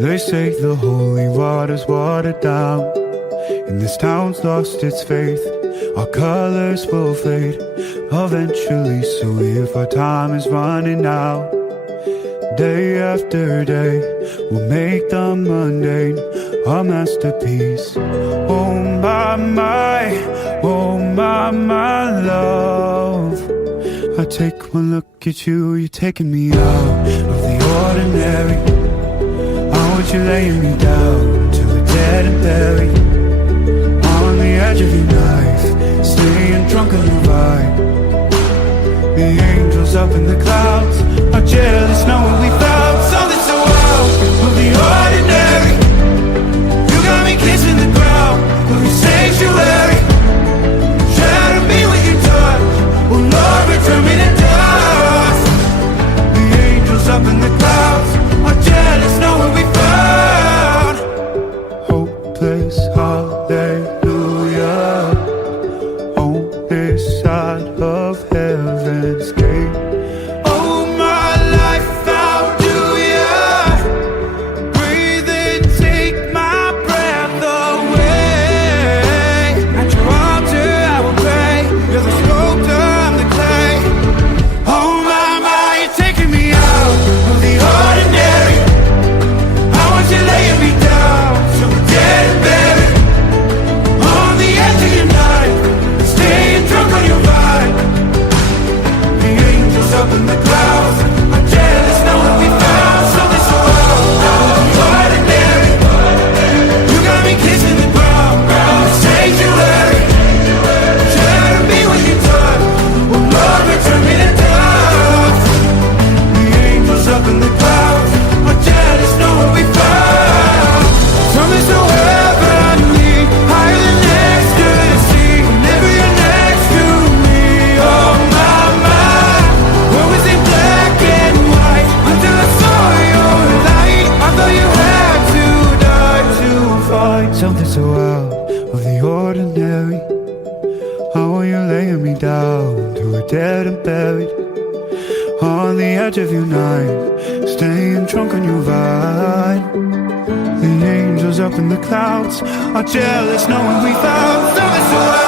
They say the holy water's watered down, and this town's lost its faith. Our colors will fade eventually, so if our time is running out, day after day, we'll make the mundane a masterpiece. Oh my, oh my love. I take one look at you, you're taking me out of the ordinary. I want you laying me down till we're dead and buried, on the edge of your knife, staying drunk on your ride. The angels up in the clouds are jealous knowing we found something so out of the ordinary. You got me kissing the ground of your sanctuary. Shadow me with your touch, oh Lord, return me to dust. The angels up in the clouds are jealous knowing we found hopeless hallelujah on this side of heaven's gate. Oh my life, how do ya breathe and take my breath away? At your altar I will pray, you're the sculptor, I'm the clay. Oh my, you're taking me out of the ordinary. I want you laying me down so we're dead and buried, on the edge of your knife, staying drunk on your vine. The angels up in the clouds are jealous knowing we found something so out of the ordinary. You got me kissing the ground in the sanctuary. Shadow me with your touch, oh Lord, return me to dust. The angels up in the clouds are jealous knowing we found something so heavenly, higher than ecstasy. Whenever you're next to me, oh my, what was in black and white until I saw your light? I thought you had to die to find something so out of the ordinary. I want you laying me down till we're dead and buried, on the edge of your knife, staying drunk on your vine. The angels up in the clouds are jealous knowing we found something so out